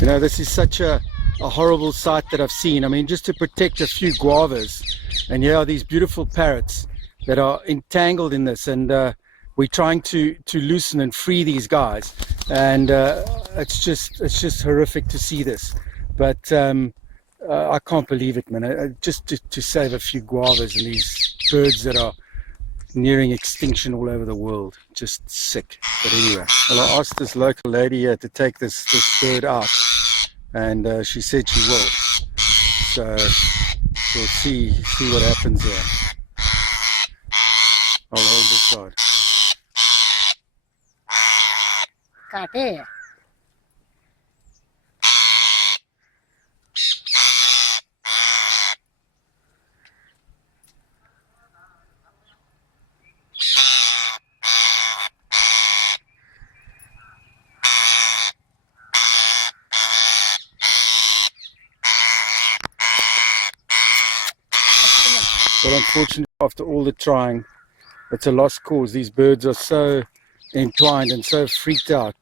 You know, this is such a horrible sight that I've seen. I mean, just to protect a few guavas, and here are these beautiful parrots that are entangled in this, and we're trying to loosen and free these guys, and it's just horrific to see this. But I can't believe it, man. Just to save a few guavas and these birds that are nearing extinction all over the world, just sick. But anyway, well, I asked this local lady here to take this bird out, and she said she will. So we'll see what happens here. I'll hold this side. Kate. But unfortunately, after all the trying, it's a lost cause. These birds are so entwined and so freaked out